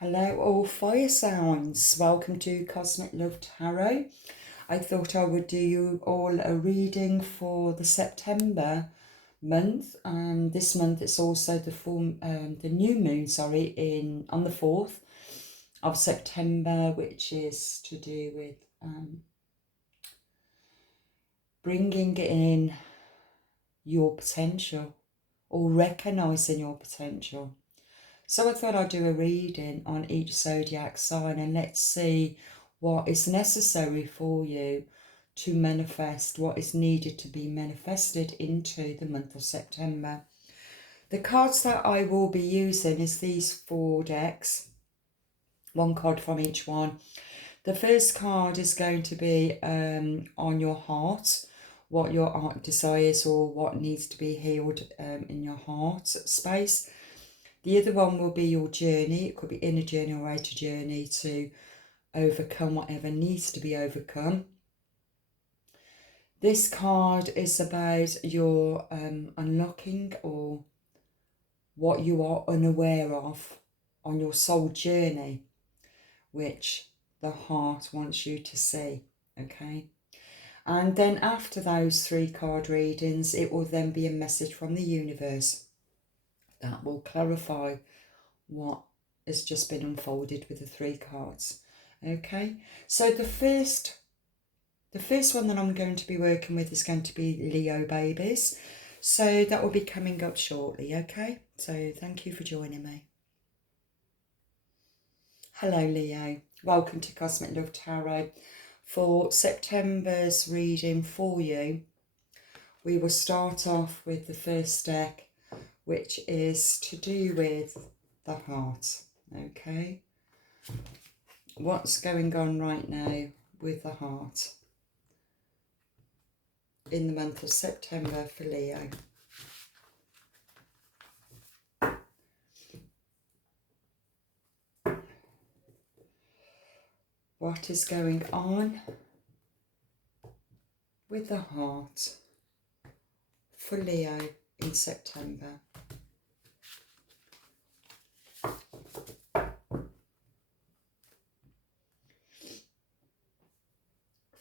Hello all fire signs, welcome to Cosmic Love Tarot. I thought I would do you all a reading for the September month, and this month it's also the new moon, on the 4th of September, which is to do with bringing in your potential or recognizing your potential. So I thought I'd do a reading on each zodiac sign and let's see what is necessary for you to manifest what is needed to be manifested into the month of September. The cards that I will be using is these 4 decks, one card from each one. The first card is going to be on your heart, what your heart desires or what needs to be healed in your heart space. The other one will be your journey. It could be inner journey or outer journey to overcome whatever needs to be overcome. This card is about your unlocking or what you are unaware of on your soul journey, which the heart wants you to see, okay? And then after those 3 card readings, it will then be a message from the universe that will clarify what has just been unfolded with the 3 cards. Okay, so the first one that I'm going to be working with is going to be Leo babies. So that will be coming up shortly, okay? So thank you for joining me. Hello Leo, welcome to Cosmic Love Tarot. For September's reading for you, we will start off with the first deck, which is to do with the heart, okay? What's going on right now with the heart in the month of September for Leo? What is going on with the heart for Leo in September?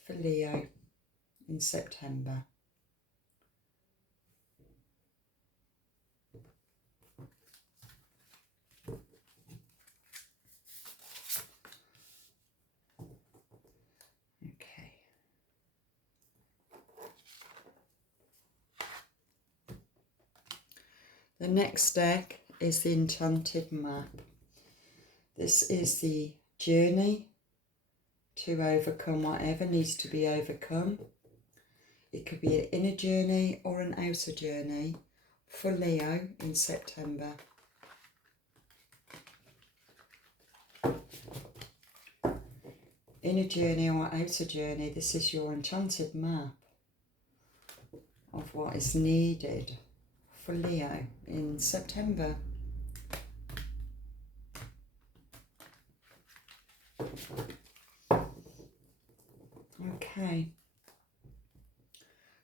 For Leo in September. Okay. The next deck is the Enchanted Map. This is the journey to overcome whatever needs to be overcome. It could be an inner journey or an outer journey for Leo in September. Inner journey or outer journey, this is your enchanted map of what is needed for Leo in September. Okay,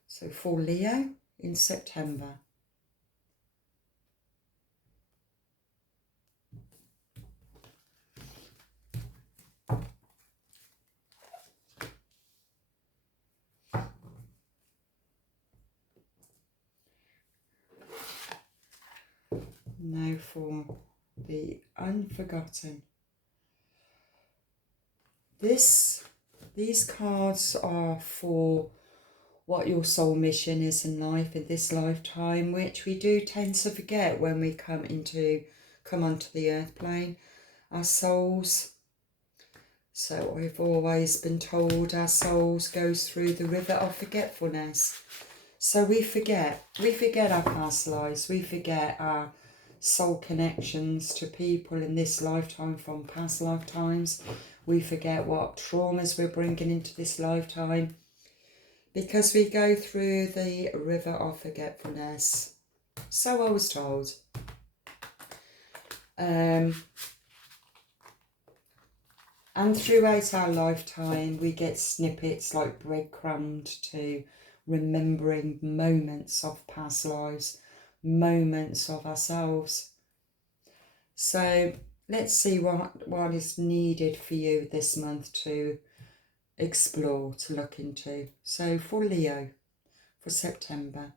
so for Leo in September. Now for the unforgotten. These cards are for what your soul mission is in life in this lifetime, which we do tend to forget when we come onto the earth plane. Our souls. So I've always been told our souls goes through the river of forgetfulness. So we forget our past lives, we forget our soul connections to people in this lifetime from past lifetimes. We forget what traumas we're bringing into this lifetime because we go through the river of forgetfulness. So I was told. And throughout our lifetime, we get snippets like breadcrumbed to remembering moments of past lives, moments of ourselves. So let's see what is needed for you this month to explore, to look into. So for Leo, for September.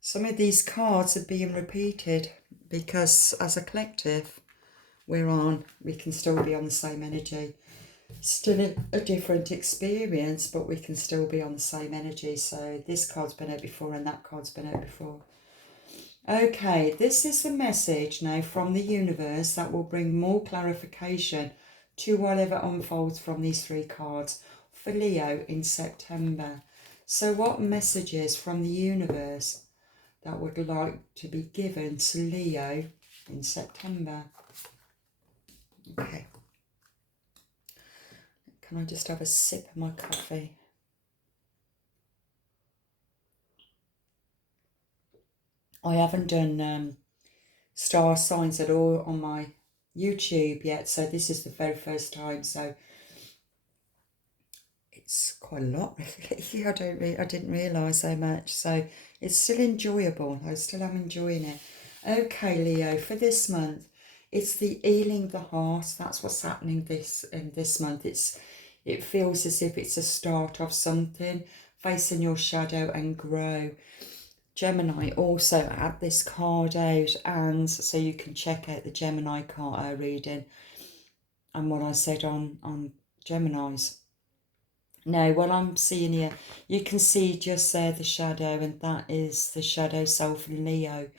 Some of these cards are being repeated because as a collective, we can still be on the same energy. Still a different experience, but we can still be on the same energy. So this card's been out before and that card's been out before. Okay, this is the message now from the universe that will bring more clarification to whatever unfolds from these three cards for Leo in September. So what messages from the universe that would like to be given to Leo in September? Okay. Can I just have a sip of my coffee? I haven't done star signs at all on my YouTube yet, so this is the very first time, so it's quite a lot really. I didn't realise how much, so it's still enjoyable. I still am enjoying it. Okay, Leo, for this month, it's the healing the heart. That's what's happening this month. It feels as if it's a start of something. Facing your shadow and grow. Gemini also had this card out, and so you can check out the Gemini card reading and what I said on Gemini's. Now, what I'm seeing here, you can see just there the shadow, and that is the shadow self in Leo.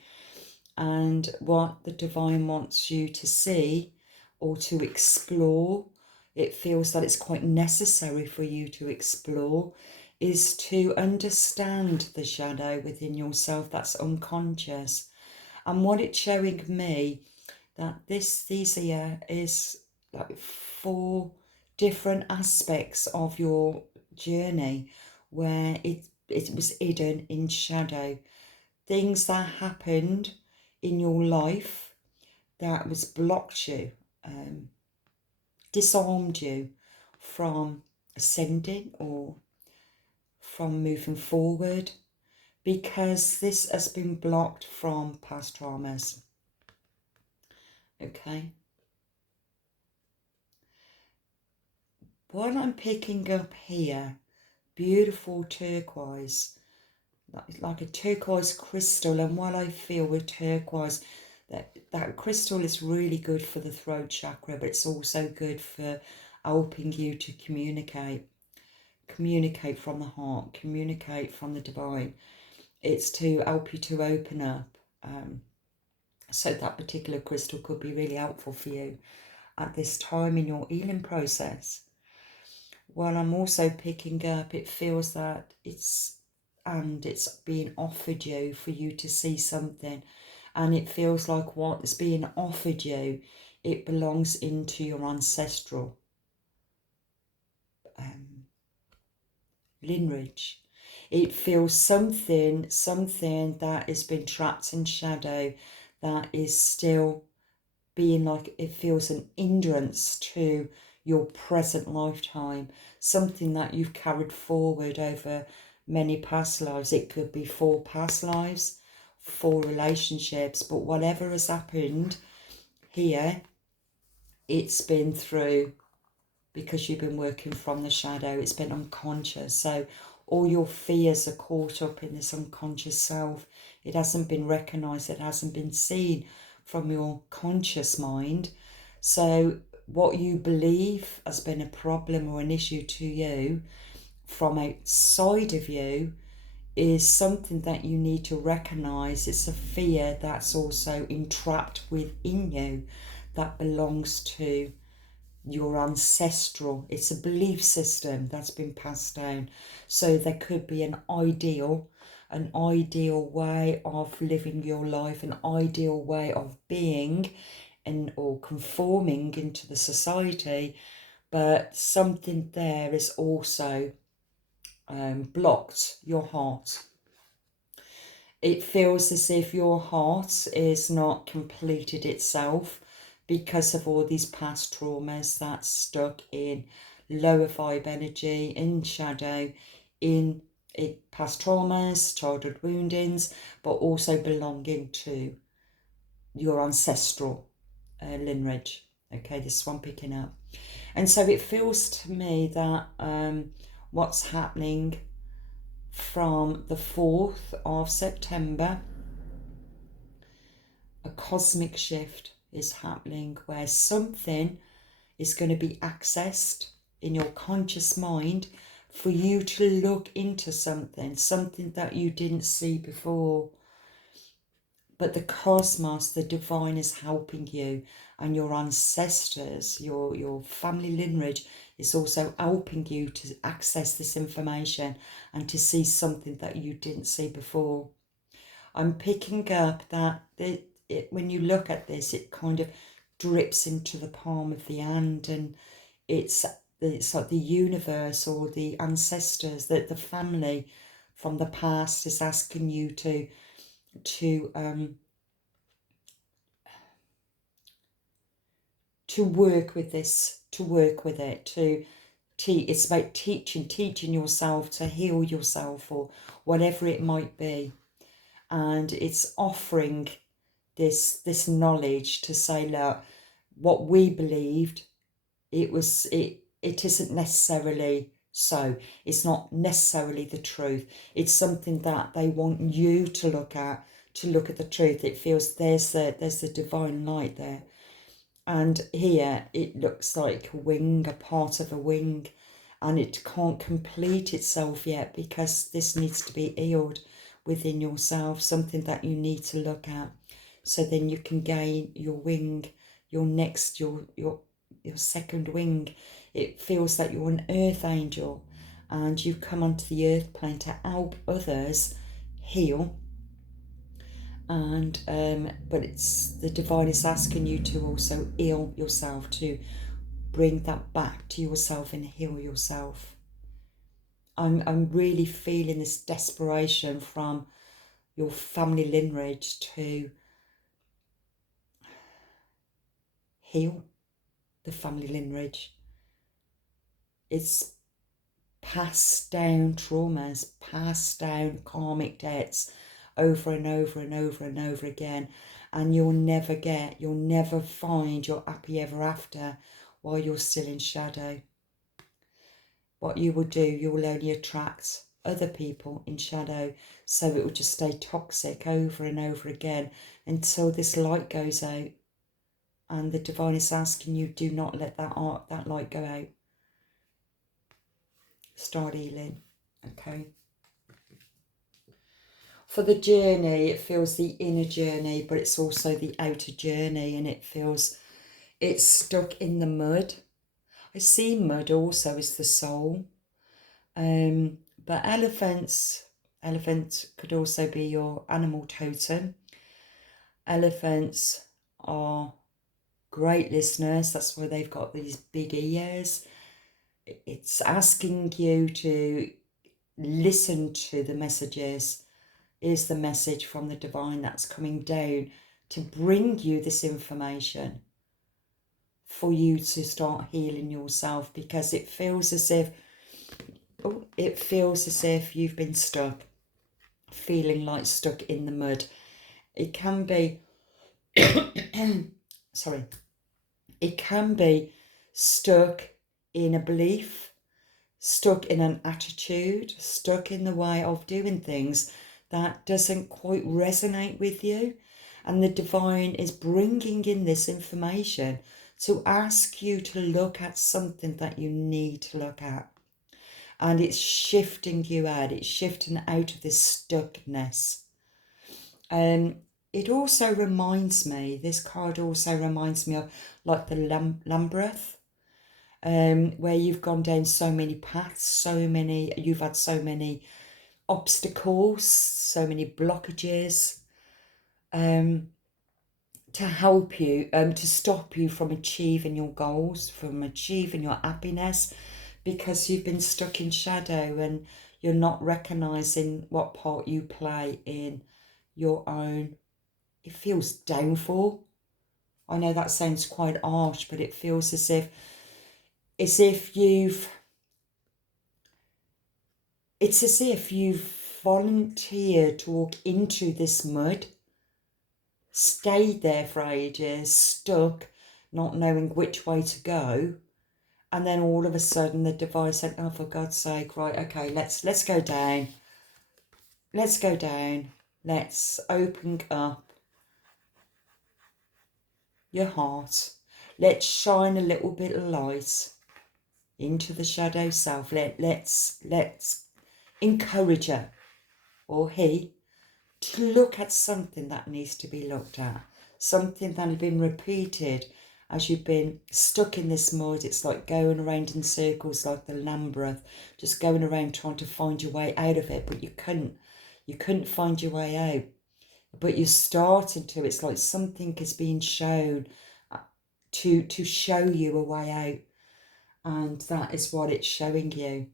And what the divine wants you to see or to explore, it feels that it's quite necessary for you to explore, is to understand the shadow within yourself that's unconscious. And what it's showing me, that these here is like 4 different aspects of your journey where it was hidden in shadow. Things that happened in your life that was blocked you, disarmed you from ascending or from moving forward, because this has been blocked from past traumas. Okay. What I'm picking up here, beautiful turquoise, like a turquoise crystal, and what I feel with turquoise, that crystal is really good for the throat chakra, but it's also good for helping you to communicate from the heart, communicate from the divine. It's to help you to open up. So that particular crystal could be really helpful for you at this time in your healing process. While I'm also picking up, it feels that it's being offered you for you to see something, and it feels like what is being offered you, it belongs into your ancestral lineage. It feels something that has been trapped in shadow, that is still being like, it feels an hindrance to your present lifetime, something that you've carried forward over many past lives. It could be 4 past lives, 4 relationships, but whatever has happened here, it's been through, because you've been working from the shadow, it's been unconscious. So all your fears are caught up in this unconscious self. It hasn't been recognised, it hasn't been seen from your conscious mind. So what you believe has been a problem or an issue to you from outside of you is something that you need to recognise. It's a fear that's also entrapped within you that belongs to your ancestral. It's a belief system that's been passed down. So there could be an ideal way of living your life, an ideal way of being or conforming into the society, but something there is also blocked your heart. It feels as if your heart is not completed itself because of all these past traumas that's stuck in lower vibe energy in shadow, in past traumas, childhood woundings, but also belonging to your ancestral lineage. Okay, this is what I'm picking up. And so it feels to me that what's happening from the 4th of September, a cosmic shift is happening where something is going to be accessed in your conscious mind for you to look into something that you didn't see before. But the cosmos, the divine, is helping you, and your ancestors, your family lineage is also helping you to access this information and to see something that you didn't see before. I'm picking up that when you look at this, it kind of drips into the palm of the hand, and it's like the universe or the ancestors, that the family from the past is asking you to work with this, to work with it, to teach. It's about teaching yourself to heal yourself or whatever it might be. And it's offering this knowledge to say, look, what we believed, it isn't necessarily so. It's not necessarily the truth. It's something that they want you to look at the truth. It feels there's the divine light there. And here it looks like a wing, a part of a wing, and it can't complete itself yet because this needs to be healed within yourself, something that you need to look at. So then you can gain your wing, your second wing. It feels like you're an earth angel and you come onto the earth plane to help others heal. And but it's the divine is asking you to also heal yourself, to bring that back to yourself and heal yourself. I'm really feeling this desperation from your family lineage to heal the family lineage. It's passed down traumas, passed down karmic debts over and over and over and over again, and you'll never find your happy ever after while you're still in shadow. What you will do, you will only attract other people in shadow, so it will just stay toxic over and over again until this light goes out. And the divine is asking you, do not let that light go out. Start healing. Okay. For the journey, it feels the inner journey, but it's also the outer journey, and it feels it's stuck in the mud. I see mud also as the soul. But elephant could also be your animal totem. Elephants are great listeners. That's why they've got these big ears. It's asking you to listen to the messages. Is the message from the divine that's coming down to bring you this information for you to start healing yourself, because it feels as if you've been stuck, feeling like stuck in the mud. It can be sorry, it can be stuck in a belief, stuck in an attitude, stuck in the way of doing things that doesn't quite resonate with you. And the divine is bringing in this information to ask you to look at something that you need to look at. And it's shifting you out. It's shifting out of this stuckness. It also reminds me, this card also reminds me of like the labyrinth, where you've gone down so many paths, you've had so many obstacles, so many blockages, to help you, to stop you from achieving your goals, from achieving your happiness, because you've been stuck in shadow and you're not recognising what part you play in your own, it feels downfall. I know that sounds quite harsh, but it feels as if it's as if you've volunteered to walk into this mud, stayed there for ages, stuck, not knowing which way to go, and then all of a sudden the device said, oh, for God's sake, right, okay, let's go down. Let's go down. Let's open up your heart. Let's shine a little bit of light into the shadow self. Let's encourage her or he to look at something that needs to be looked at. Something that has been repeated as you've been stuck in this mud. It's like going around in circles like the Lambeth, just going around trying to find your way out of it, but you couldn't find your way out. But you're starting to. It's like something is being shown to show you a way out. And that is what it's showing you.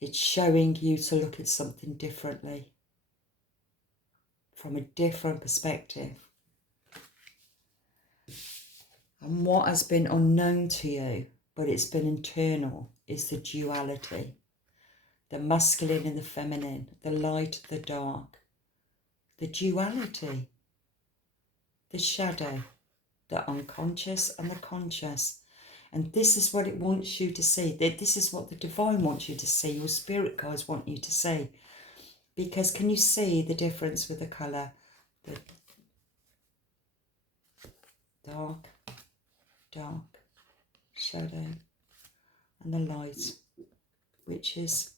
It's showing you to look at something differently, from a different perspective. And what has been unknown to you, but it's been internal, is the duality. The masculine and the feminine, the light, the dark. The duality. The shadow, the unconscious and the conscious. And this is what it wants you to see. This is what the divine wants you to see. Your spirit guides want you to see. Because can you see the difference with the colour? The dark shadow and the light, which is,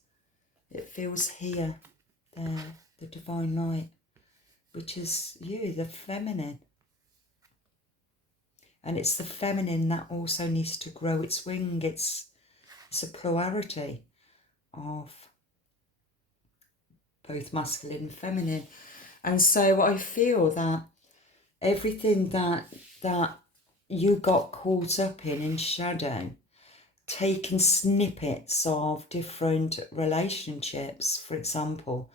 it feels here, there, the divine light, which is you, the feminine. And it's the feminine that also needs to grow its wing. It's a plurality of both masculine and feminine. And so I feel that everything that you got caught up in shadow, taking snippets of different relationships, for example,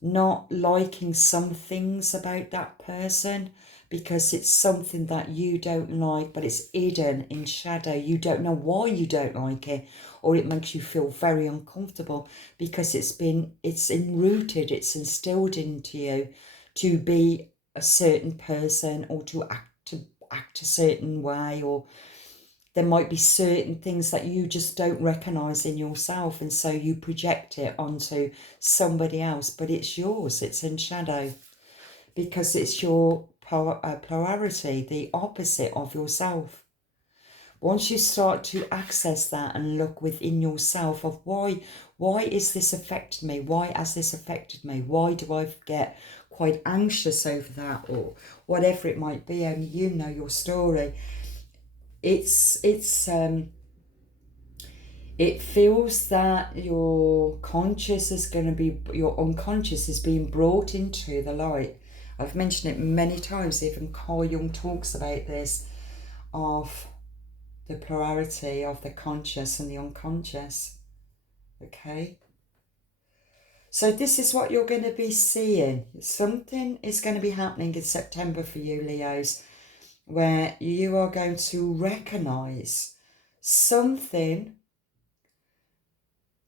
not liking some things about that person because it's something that you don't like, but it's hidden in shadow. You don't know why you don't like it, or it makes you feel very uncomfortable because it's enrooted, it's instilled into you to be a certain person or to act a certain way, or there might be certain things that you just don't recognise in yourself, and so you project it onto somebody else, but it's yours, it's in shadow, because it's your polarity, the opposite of yourself. Once you start to access that and look within yourself of why is this affected me? Why has this affected me? Why do I get quite anxious over that, or whatever it might be? Only you know your story. It feels that your unconscious is being brought into the light. I've mentioned it many times, even Carl Jung talks about this, of the plurality of the conscious and the unconscious. Okay? So this is what you're going to be seeing. Something is going to be happening in September for you, Leos, where you are going to recognise something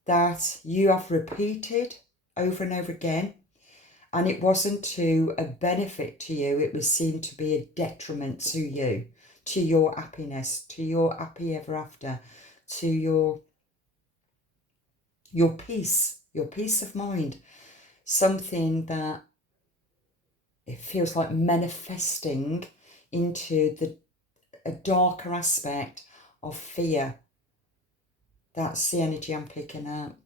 that you have repeated over and over again, and it wasn't to a benefit to you, it was seen to be a detriment to you, to your happiness, to your happy ever after, to your peace of mind. Something that it feels like manifesting into a darker aspect of fear. That's the energy I'm picking up.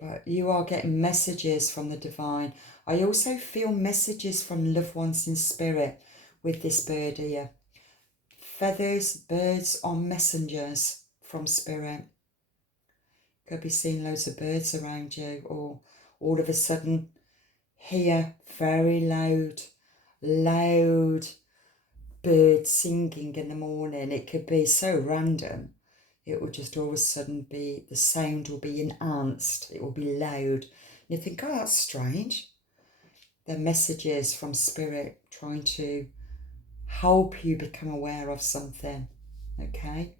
But you are getting messages from the divine. I also feel messages from loved ones in spirit with this bird here. Feathers, birds are messengers from spirit. Could be seeing loads of birds around you, or all of a sudden hear very loud birds singing in the morning. It could be so random. It will just all of a sudden be, the sound will be enhanced. It will be loud. You think, oh, that's strange. They're messages from spirit trying to help you become aware of something. okay?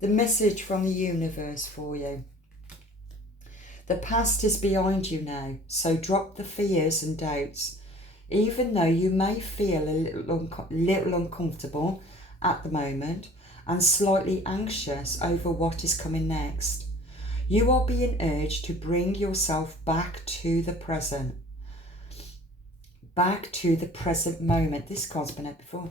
The message from the universe for you. The past is behind you now, so drop the fears and doubts. Even though you may feel a little uncomfortable at the moment and slightly anxious over what is coming next, you are being urged to bring yourself back to the present. Back to the present moment. This card's been out before.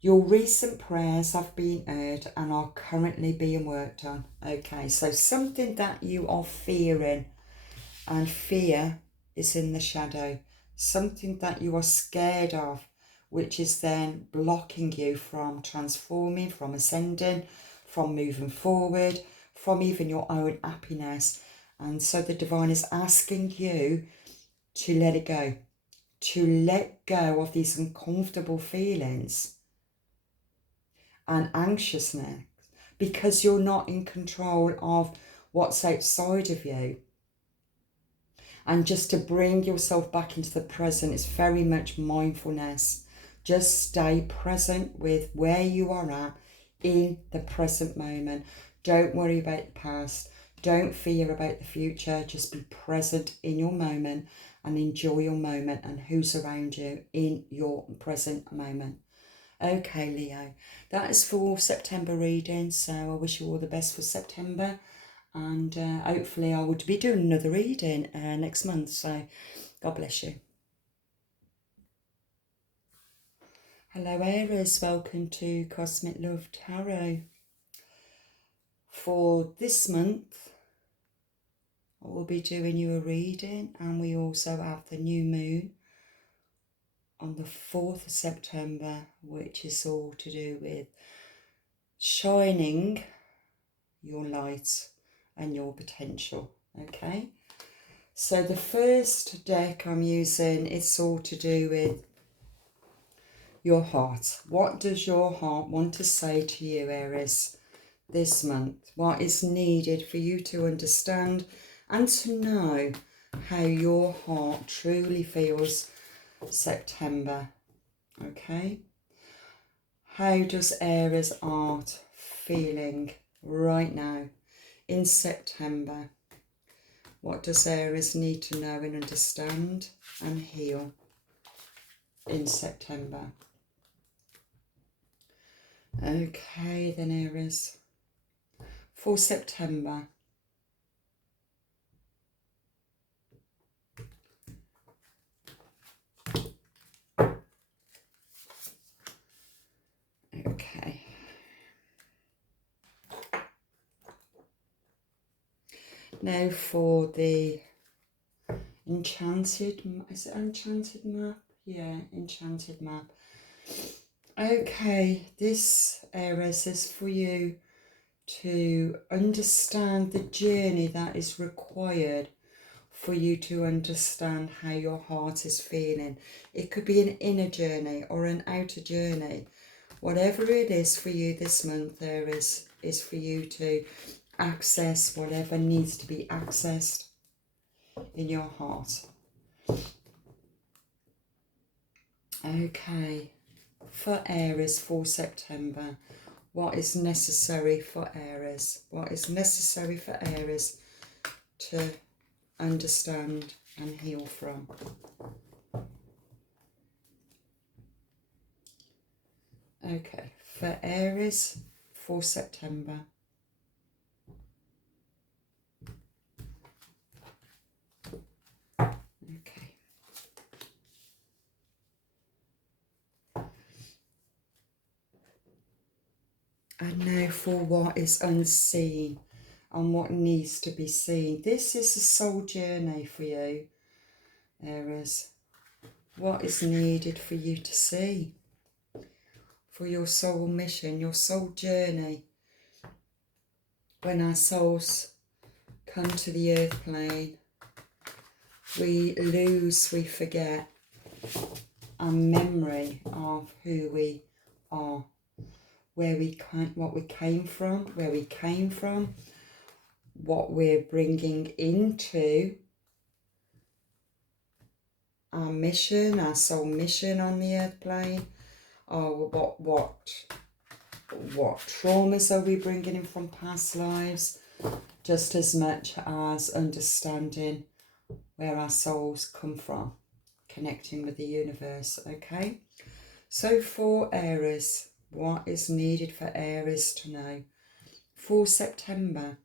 Your recent prayers have been heard and are currently being worked on. Okay, so something that you are fearing, and fear is in the shadow. Something that you are scared of, which is then blocking you from transforming, from ascending, from moving forward, from even your own happiness. And so the divine is asking you to let it go, to let go of these uncomfortable feelings and anxiousness, because you're not in control of what's outside of you. And just to bring yourself back into the present is very much mindfulness. Just stay present with where you are at in the present moment. Don't worry about the past. Don't fear about the future. Just be present in your moment and enjoy your moment and who's around you in your present moment. Okay, Leo, that is for September reading, so I wish you all the best for September, and hopefully I would be doing another reading next month, so God bless you. Hello Aries, welcome to Cosmic Love Tarot. For this month, I will be doing you a reading, and we also have the new moon on the 4th of September, which is all to do with shining your light and your potential. Okay, so the first deck I'm using is all to do with your heart. What does your heart want to say to you, Aries, this month? What is needed for you to understand and to know how your heart truly feels September? Okay, how does Aries heart feeling right now in September? What does Aries need to know and understand and heal in September? Okay then, Aries, for September. Okay. Now for the enchanted, is it enchanted map? Yeah, enchanted map. Okay, this Aries is for you to understand the journey that is required for you to understand how your heart is feeling. It could be an inner journey or an outer journey. Whatever it is for you this month, there is for you to access whatever needs to be accessed in your heart. Okay, for Aries for September, what is necessary for Aries? What is necessary for Aries to understand and heal from? Okay, for Aries for September. Okay. And now for what is unseen and what needs to be seen. This is a soul journey for you, Aries. What is needed for you to see? For your soul mission, your soul journey. When our souls come to the earth plane, we lose, we forget our memory of who we are, what we came from, what we're bringing into our mission, our soul mission on the earth plane, or what What traumas are we bringing in from past lives? Just as much as understanding where our souls come from, connecting with the universe, okay? So for Aries, what is needed for Aries to know? For September,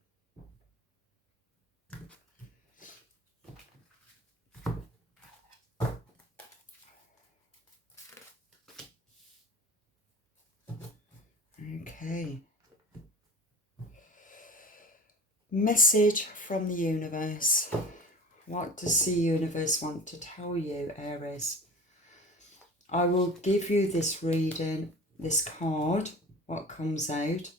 okay. Message from the universe. What does the universe want to tell you, Aries? I will give you this reading, this card, what comes out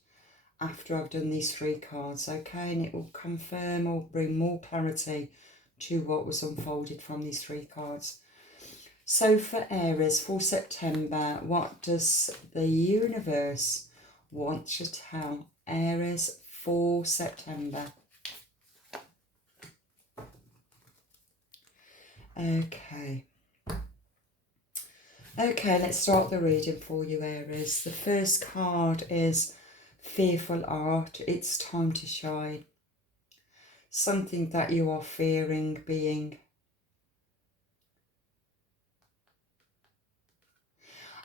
after I've done these 3 cards, okay? And it will confirm or bring more clarity to what was unfolded from these 3 cards. So for Aries, for September, what does the universe want to tell Aries for September? Okay. Okay, let's start the reading for you, Aries. The first card is Fearful Art. It's time to shine. Something that you are fearing being.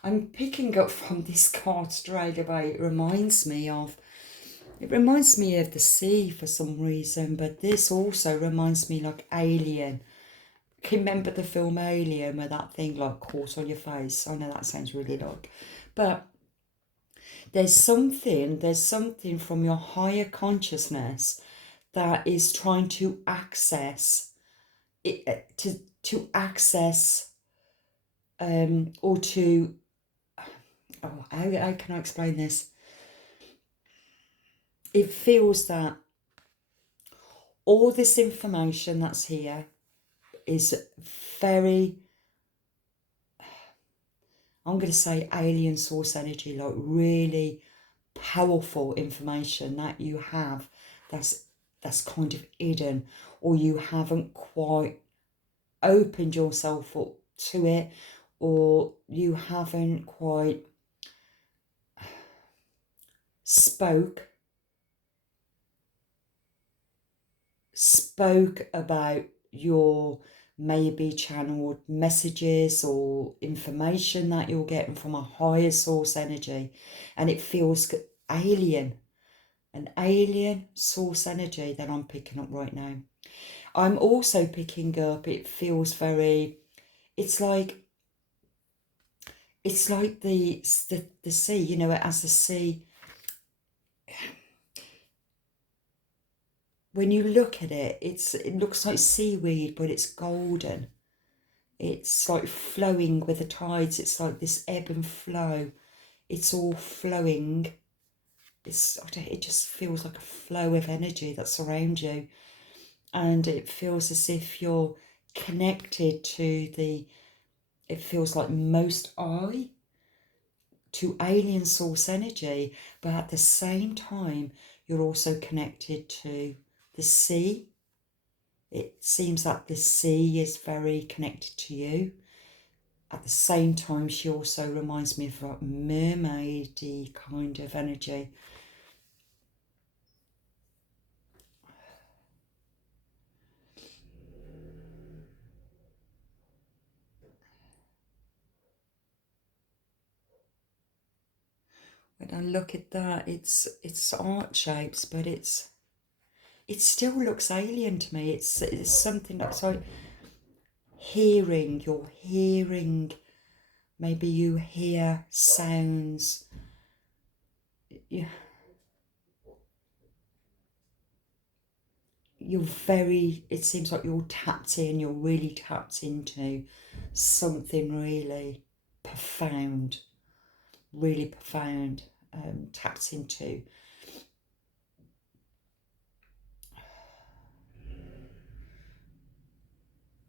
I'm picking up from this card straight away. It reminds me of the sea for some reason, but this also reminds me like Alien. Can you remember the film Alien where that thing like caught on your face? I know that sounds really odd, but there's something from your higher consciousness that is trying to access it, to access or to how can I explain this? It feels that all this information that's here is very, I'm going to say alien source energy, like really powerful information that you have that's kind of hidden, or you haven't quite opened yourself up to it, or you haven't quite spoke about your maybe channeled messages or information that you're getting from a higher source energy, and it feels alien, an alien source energy that I'm picking up right now. I'm also picking up, it feels very, it's like the sea, you know, as the sea, when you look at it, it looks like seaweed, but it's golden. It's like flowing with the tides. It's like this ebb and flow. It's all flowing. It just feels like a flow of energy that's around you. And it feels as if you're connected to it feels like most I, to alien source energy, but at the same time, you're also connected to the sea. It seems that the sea is very connected to you. At the same time, she also reminds me of a mermaidy kind of energy. When I look at that, it's art shapes, but it still looks alien to me. It's something that's like you're hearing, maybe you hear sounds. You're it seems like you're really tapped into something really profound, tapped into.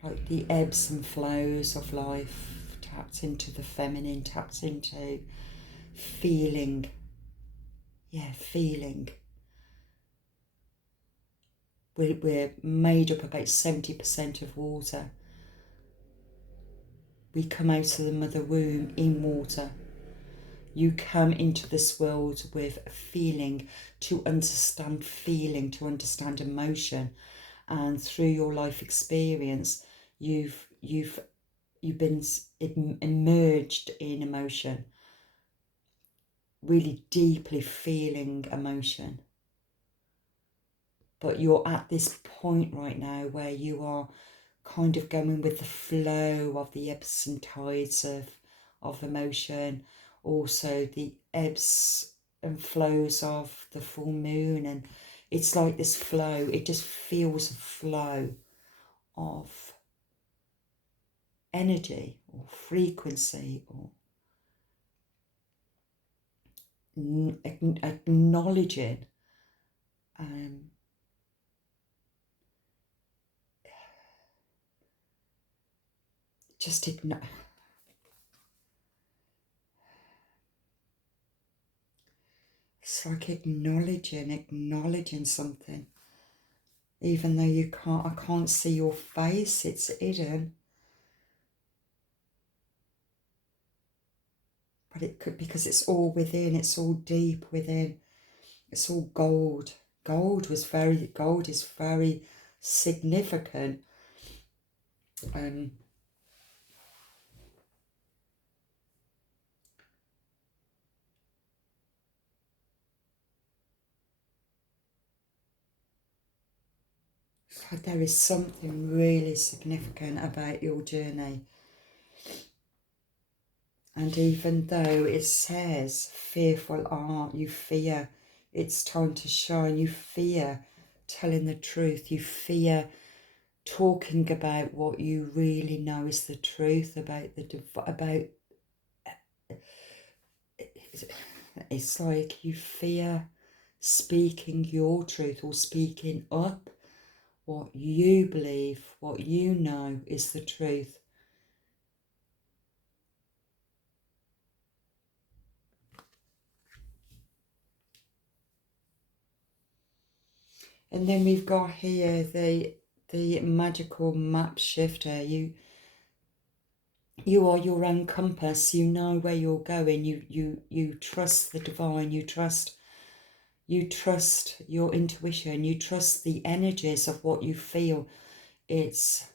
Like the ebbs and flows of life, tapped into the feminine, tapped into feeling. Yeah, feeling. We're made up about 70% of water. We come out of the mother womb in water. You come into this world with feeling, to understand feeling, to understand emotion, and through your life experience, you've been immersed in emotion, really deeply feeling emotion. But you're at this point right now where you are kind of going with the flow of the ebbs and tides of emotion, also the ebbs and flows of the full moon, and it's like this flow, it just feels a flow of energy or frequency, or acknowledging just it's like acknowledging something, even though I can't see your face, it's hidden. But it could, because it's all within, it's all deep within, it's all gold. Gold is very significant. So there is something really significant about your journey. And even though it says fearful art, you fear it's time to shine, you fear telling the truth, you fear talking about what you really know is the truth about it's like you fear speaking your truth or speaking up what you believe, what you know is the truth. And then we've got here the magical map shifter. You are your own compass. You know where you're going. You trust the divine. You trust your intuition. You trust the energies of what you feel. It's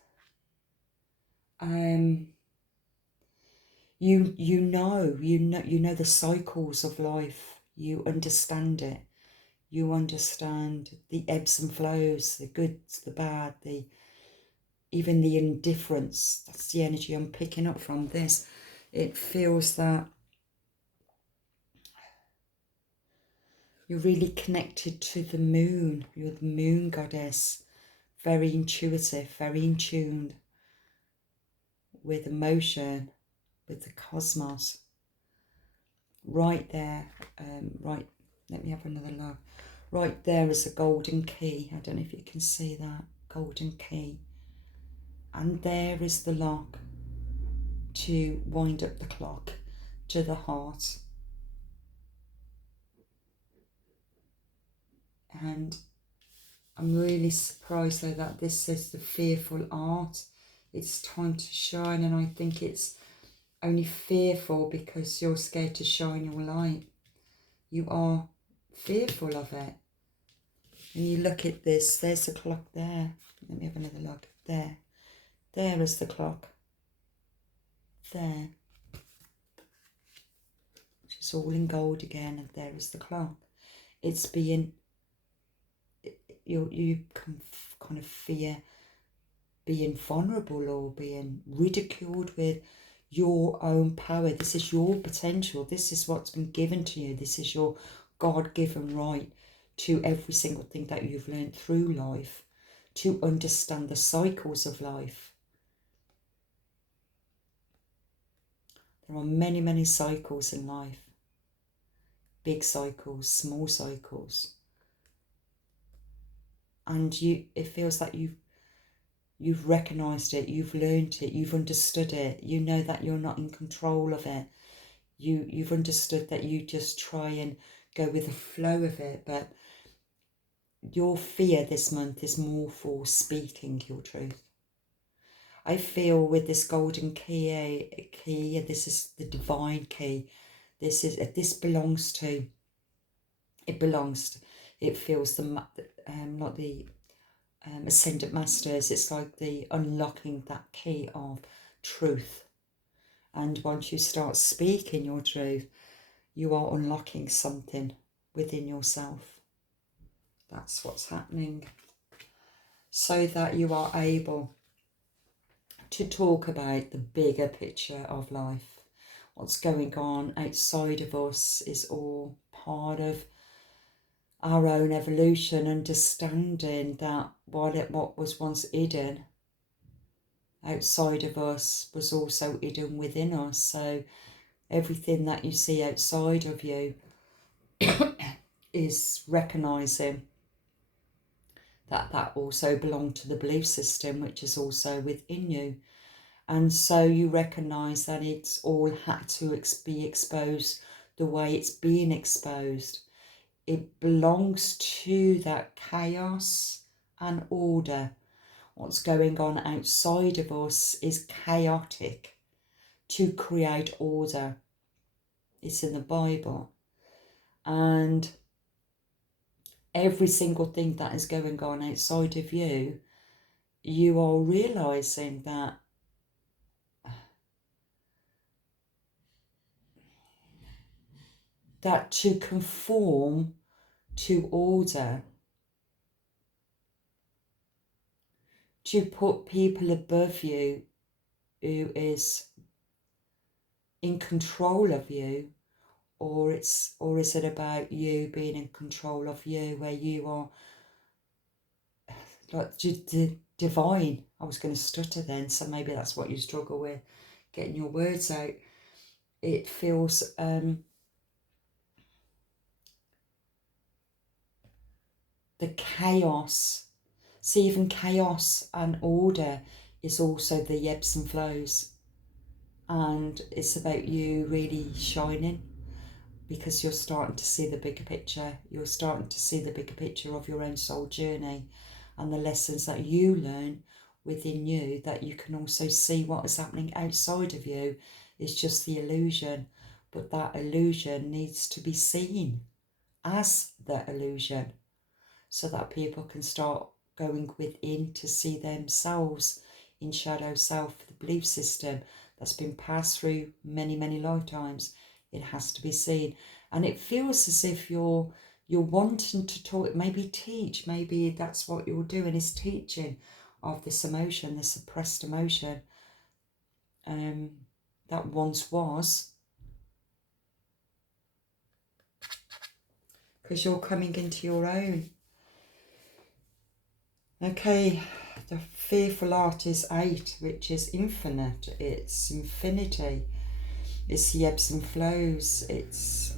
you know the cycles of life. You understand it. You understand the ebbs and flows, the goods, the bad, even the indifference. That's the energy I'm picking up from this. It feels that you're really connected to the moon. You're the moon goddess. Very intuitive, very in tune with emotion, with the cosmos. Right there, right, let me have another look. Right there is a golden key. I don't know if you can see that. Golden key. And there is the lock to wind up the clock to the heart. And I'm really surprised though that this says the fearful art. It's time to shine, and I think it's only fearful because you're scared to shine your light. You are fearful of it. And you look at this, there's the clock there. Let me have another look. There. There is the clock. There. Which is all in gold again, and there is the clock. It's being, you can kind of fear being vulnerable or being ridiculed with your own power. This is your potential. This is what's been given to you. This is your God-given right to every single thing that you've learned through life, to understand the cycles of life. There are many, many cycles in life. Big cycles, small cycles. And it feels like you've recognised it, you've learned it, you've understood it. You know that you're not in control of it. You've understood that you just try and go with the flow of it, but your fear this month is more for speaking your truth. I feel with this golden key, this is the divine key. This belongs to. It feels like the ascendant masters. It's like the unlocking that key of truth. And once you start speaking your truth, you are unlocking something within yourself. That's what's happening. So that you are able to talk about the bigger picture of life. What's going on outside of us is all part of our own evolution, understanding that what was once hidden outside of us was also hidden within us. So everything that you see outside of you is recognizing that also belonged to the belief system, which is also within you. And so you recognize that it's all had to be exposed the way it's being exposed. It belongs to that chaos and order. What's going on outside of us is chaotic to create order. It's in the Bible. And every single thing that is going on outside of you, you are realizing that to conform to order, to put people above you who is in control of you, or is it about you being in control of you, where you are like divine? I was going to stutter then, so maybe that's what you struggle with, getting your words out. It feels the chaos. See, even chaos and order is also the ebbs and flows. And it's about you really shining, because you're starting to see the bigger picture. You're starting to see the bigger picture of your own soul journey and the lessons that you learn within you, that you can also see what is happening outside of you is just the illusion. But that illusion needs to be seen as the illusion, so that people can start going within to see themselves in shadow self, the belief system that's been passed through many, many lifetimes. It has to be seen. And it feels as if you're wanting to talk, maybe teach, maybe that's what you're doing, is teaching of this emotion, this suppressed emotion that once was. Because you're coming into your own. Okay, the fearful art is 8, which is infinite. It's infinity. It's the ebbs and flows. It's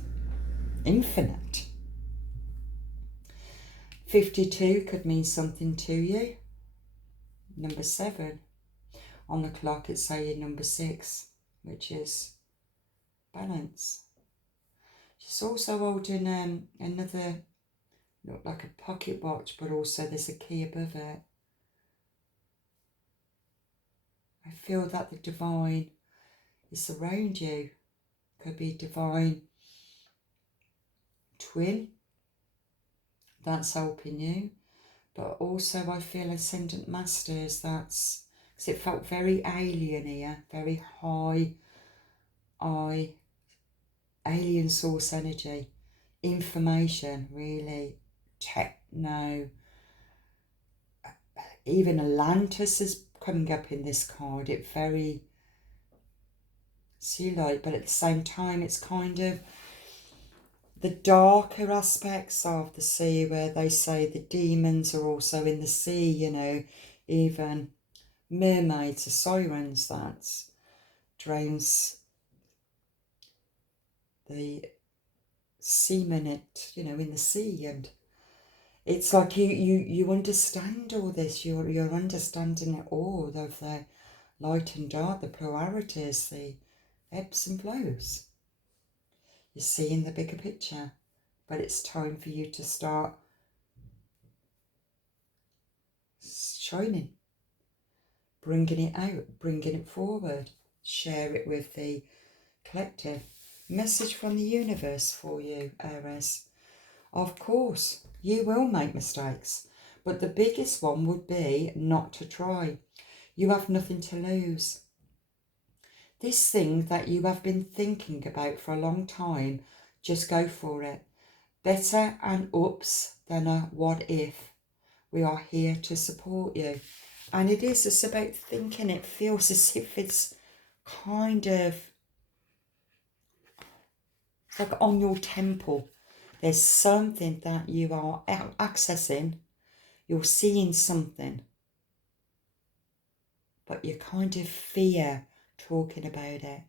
infinite. 52 could mean something to you. Number 7. On the clock, it's saying number 6, which is balance. She's also holding another, look like a pocket watch, but also there's a key above it. I feel that the divine is around you. Could be divine twin that's helping you, but also I feel ascendant masters. That's because it felt very alien here, very high alien source energy, information, really techno. Even Atlantis is coming up in this card. It very sea light, but at the same time it's kind of the darker aspects of the sea, where they say the demons are also in the sea, you know, even mermaids are sirens. That drains the semen in the sea. And it's like you understand all this. You're understanding it all, of the light and dark, the polarities, the ebbs and flows. You're seeing the bigger picture, but it's time for you to start shining, bringing it out, bringing it forward, share it with the collective. Message from the universe for you, Aries. Of course, you will make mistakes, but the biggest one would be not to try. You have nothing to lose. This thing that you have been thinking about for a long time, just go for it. Better an ups than a what if. We are here to support you. And it's about thinking. It feels as if it's kind of like on your temple. There's something that you are accessing. You're seeing something. But you kind of fear talking about it.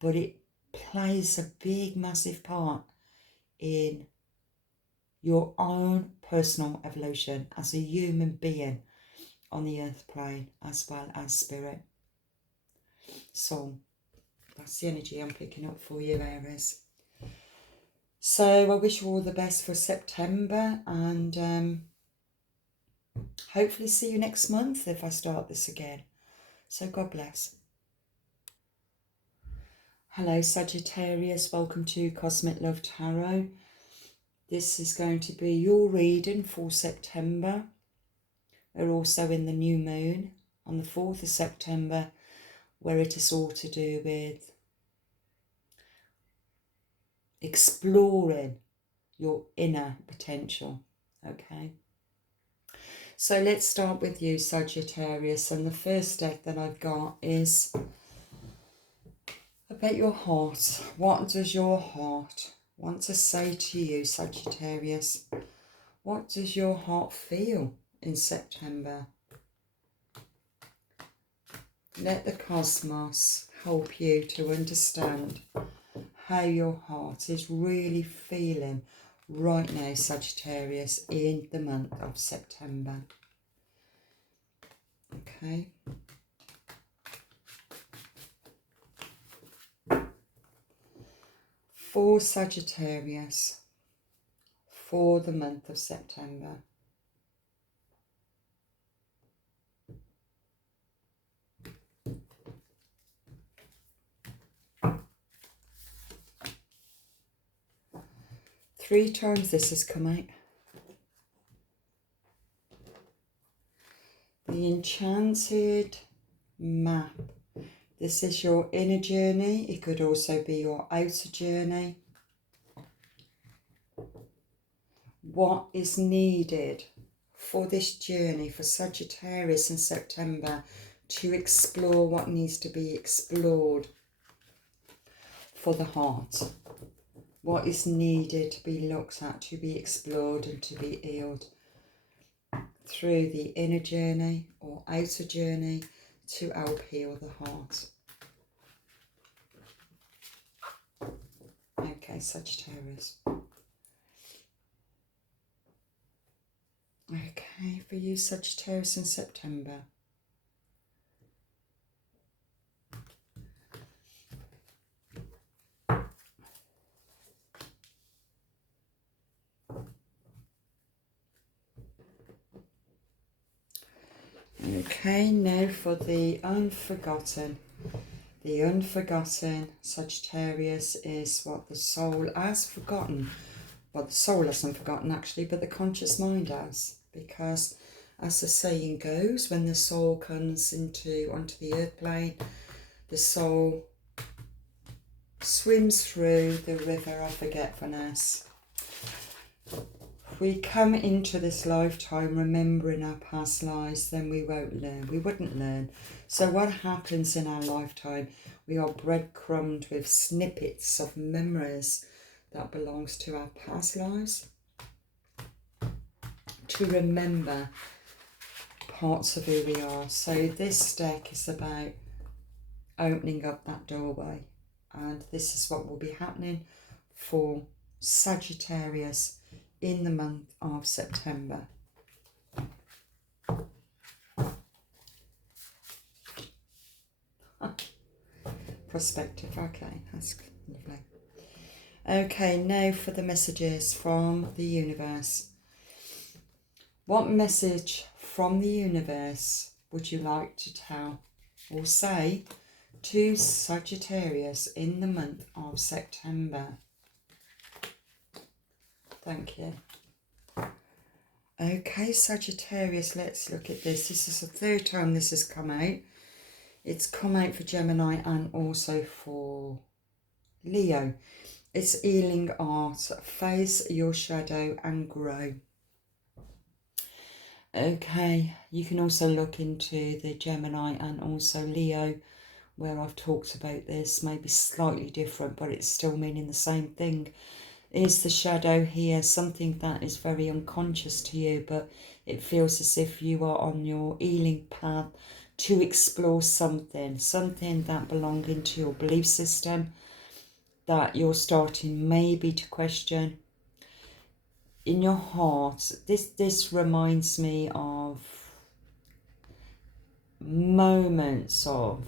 But it plays a big, massive part in your own personal evolution as a human being on the earth plane, as well as spirit. So that's the energy I'm picking up for you, Aries. So I wish you all the best for September, and hopefully see you next month if I start this again. So God bless. Hello Sagittarius, welcome to Cosmic Love Tarot. This is going to be your reading for September. We're also in the new moon on the 4th of September, where it is all to do with exploring your inner potential. Okay, so let's start with you, Sagittarius, and the first deck that I've got is about your heart. What does your heart want to say to you, Sagittarius? What does your heart feel in September? Let the cosmos help you to understand how your heart is really feeling right now, Sagittarius, in the month of September. Okay. For Sagittarius, for the month of September. Three times this has come out. The Enchanted Map. This is your inner journey. It could also be your outer journey. What is needed for this journey for Sagittarius in September to explore what needs to be explored for the heart? What is needed to be looked at, to be explored and to be healed through the inner journey or outer journey to help heal the heart. Okay, Sagittarius. Okay, for you, Sagittarius, in September. Okay, now for the unforgotten. The unforgotten, Sagittarius, is what the soul has forgotten. Well, the soul hasn't forgotten actually, but the conscious mind has. Because as the saying goes, when the soul comes onto the earth plane, the soul swims through the river of forgetfulness. If we come into this lifetime remembering our past lives, then we won't learn. We wouldn't learn. So what happens in our lifetime? We are breadcrumbed with snippets of memories that belongs to our past lives. To remember parts of who we are. So this deck is about opening up that doorway. And this is what will be happening for Sagittarius in the month of September. Perspective, okay, that's lovely. Okay, now for the messages from the universe. What message from the universe would you like to tell or say to Sagittarius in the month of September. Thank you. Okay, Sagittarius, let's look at this. This is the third time this has come out. It's come out for Gemini and also for Leo. It's healing art. Face your shadow and grow. Okay, you can also look into the Gemini and also Leo, where I've talked about this, maybe slightly different, but it's still meaning the same thing. Is the shadow here something that is very unconscious to you, but it feels as if you are on your healing path to explore something that belongs into your belief system that you're starting maybe to question in your heart. This reminds me of moments of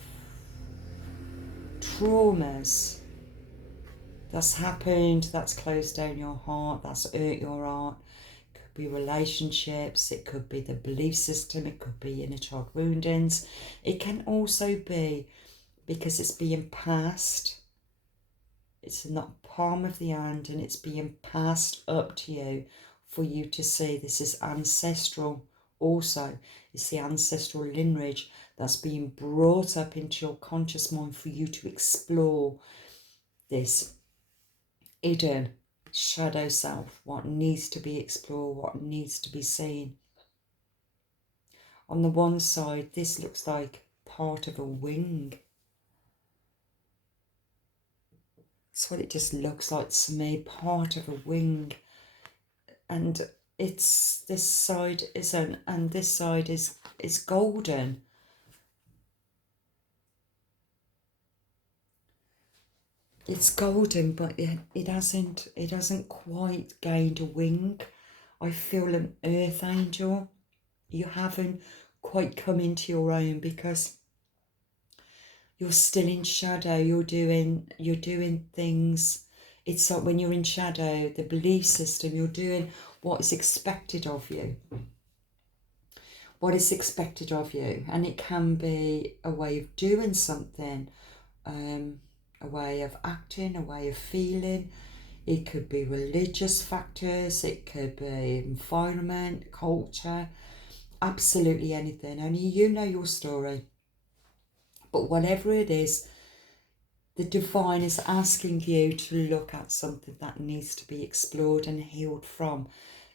traumas that's happened, that's closed down your heart, that's hurt your heart. It could be relationships, it could be the belief system, it could be inner child woundings. It can also be because it's being passed. It's in the palm of the hand and it's being passed up to you for you to see. This is ancestral also. It's the ancestral lineage that's being brought up into your conscious mind for you to explore this hidden shadow self, what needs to be explored, what needs to be seen. On the one side, this looks like part of a wing. That's what it just looks like to me, part of a wing. And it's, this side isn't, and this side is golden. It's golden, but it hasn't quite gained a wing. I feel an earth angel. You haven't quite come into your own because you're still in shadow. You're doing things. It's like when you're in shadow, the belief system, you're doing what is expected of you. What is expected of you. And it can be a way of doing something, a way of acting, a way of feeling. It could be religious factors, it could be environment, culture, absolutely anything. Only you know your story. But whatever it is, the divine is asking you to look at something that needs to be explored and healed from.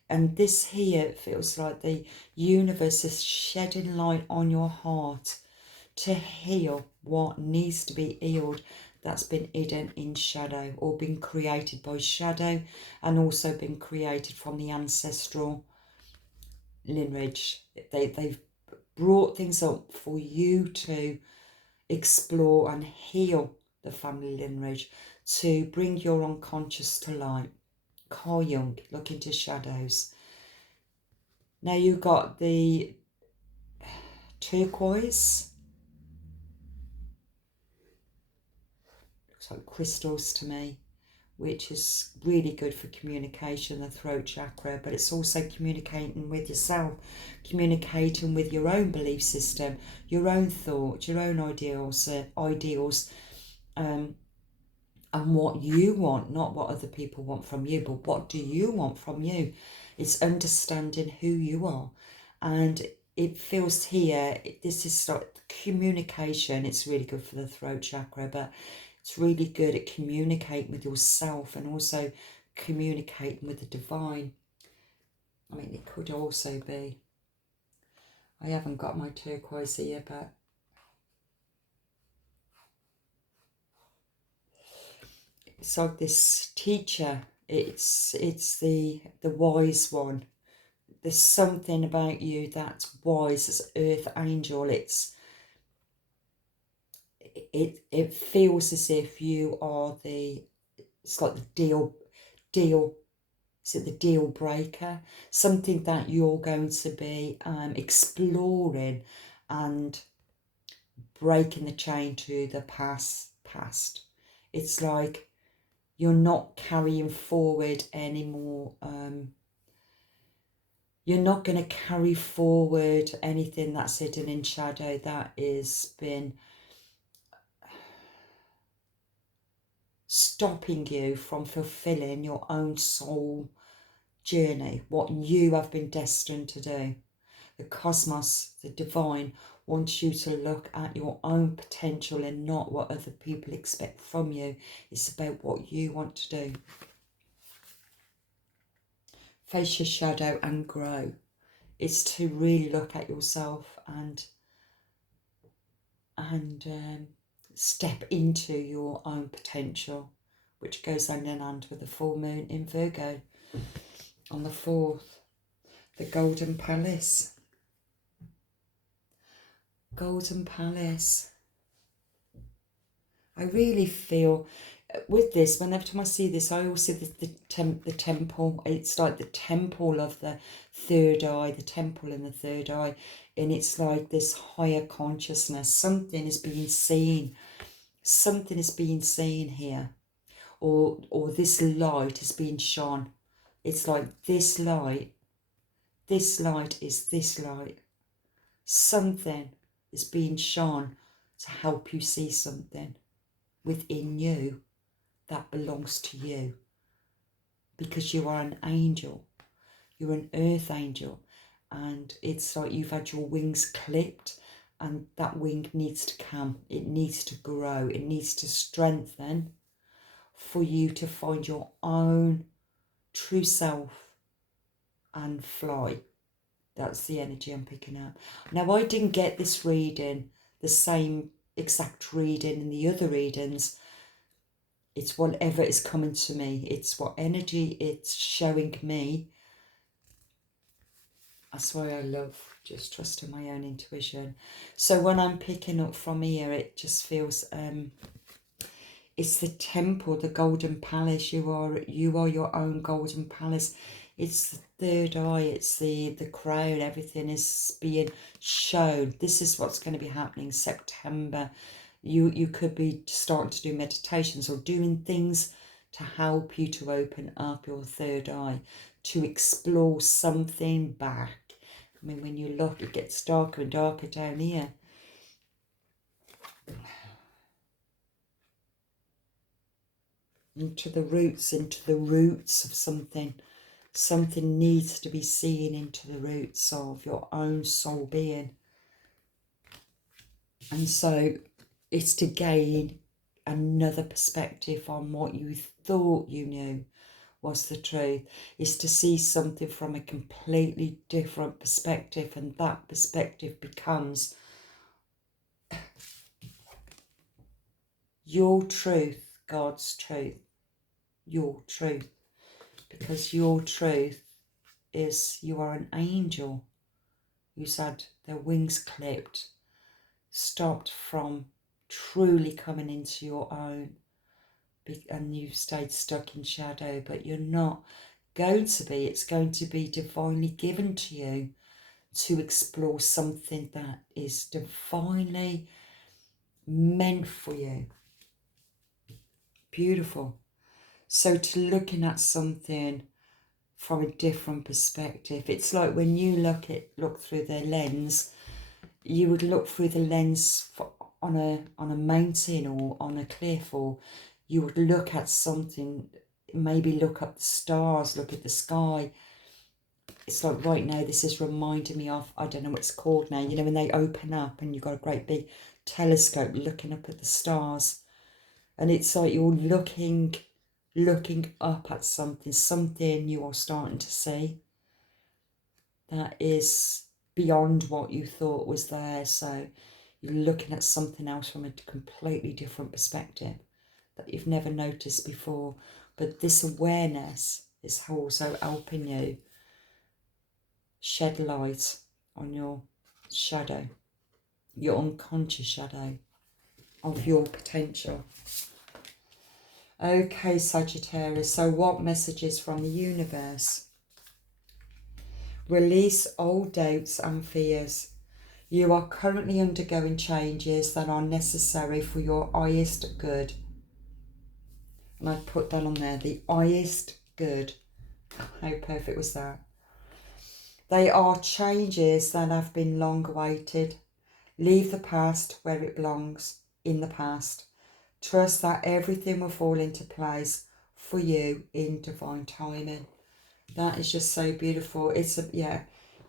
And this here feels like the universe is shedding light on your heart to heal what needs to be healed, that's been hidden in shadow or been created by shadow and also been created from the ancestral lineage. They've brought things up for you to explore and heal the family lineage, to bring your unconscious to light. Carl Jung, look into shadows. Now you've got the turquoise, looks like crystals to me, which is really good for communication, the throat chakra, but it's also communicating with yourself, communicating with your own belief system, your own thoughts, your own ideals, and what you want, not what other people want from you, but what do you want from you? It's understanding who you are. And it feels here, this is like communication. It's really good for the throat chakra, but it's really good at communicating with yourself and also communicating with the divine. I mean, it could also be, I haven't got my turquoise here, but it's like this teacher. It's the wise one. There's something about you that's wise as earth angel. It feels as if you are it's like the deal. Is it the deal breaker? Something that you're going to be exploring and breaking the chain to the past. It's like you're not carrying forward anymore. You're not going to carry forward anything that's hidden in shadow that is been stopping you from fulfilling your own soul journey, what you have been destined to do. The cosmos, the divine, wants you to look at your own potential and not what other people expect from you. It's about what you want to do. Face your shadow and grow. It's to really look at yourself and step into your own potential, which goes hand in hand with the full moon in Virgo on the 4th. The Golden Palace. Golden Palace. I really feel with this, whenever time I see this, I always see the temple. It's like the temple of the third eye, the temple in the third eye. And it's like this higher consciousness. Something is being seen. Something is being seen here. Or this light is being shone. It's like this light is this light. Something is being shone to help you see something within you that belongs to you, because you are an angel. You're an earth angel, and it's like you've had your wings clipped, and that wing needs to come. It needs to grow. It needs to strengthen for you to find your own true self and fly. That's the energy I'm picking up. Now, I didn't get this reading, the same exact reading in the other readings. It's whatever is coming to me. It's what energy it's showing me. That's why I love just trusting my own intuition. So when I'm picking up from here, it just feels it's the temple, the Golden Palace. You are your own Golden Palace. It's the third eye. It's the crown. Everything is being shown. This is what's going to be happening September. You could be starting to do meditations or doing things to help you to open up your third eye, to explore something back. I mean, when you look, it gets darker and darker down here. Into the roots of something. Something needs to be seen into the roots of your own soul being. And so it's to gain another perspective on what you thought you knew was the truth. Is to see something from a completely different perspective, and that perspective becomes your truth, God's truth, your truth. Because your truth is you are an angel who's had their wings clipped, stopped from truly coming into your own, and you've stayed stuck in shadow, but you're not going to be. It's going to be divinely given to you to explore something that is divinely meant for you. Beautiful. So to looking at something from a different perspective, it's like when you look through the lens, you would look through the lens on a mountain or on a cliff, or you would look at something, maybe look up the stars, look at the sky. It's like right now, this is reminding me of, I don't know what it's called now, you know, when they open up and you've got a great big telescope looking up at the stars. And it's like you're looking up at something you are starting to see that is beyond what you thought was there. So you're looking at something else from a completely different perspective that you've never noticed before. But this awareness is also helping you shed light on your shadow, your unconscious shadow of your potential. Okay, Sagittarius, so what messages from the universe? Release old doubts and fears. You are currently undergoing changes that are necessary for your highest good. And I put that on there, the highest good. How perfect was that? They are changes that have been long awaited. Leave the past where it belongs, in the past. Trust that everything will fall into place for you in divine timing. That is just so beautiful. It's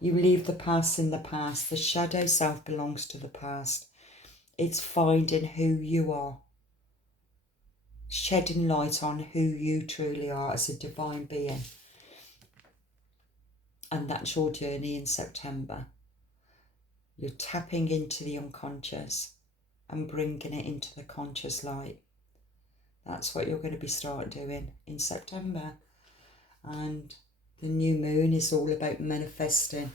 you leave the past in the past. The shadow self belongs to the past. It's finding who you are, shedding light on who you truly are as a divine being. And that's your journey in September. You're tapping into the unconscious and bringing it into the conscious light. That's what you're going to be start doing in September. And the new moon is all about manifesting.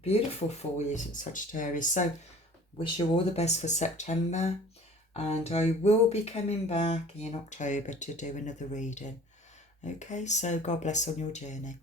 Beautiful for you, Sagittarius. So wish you all the best for September. And I will be coming back in October to do another reading. Okay, so God bless on your journey.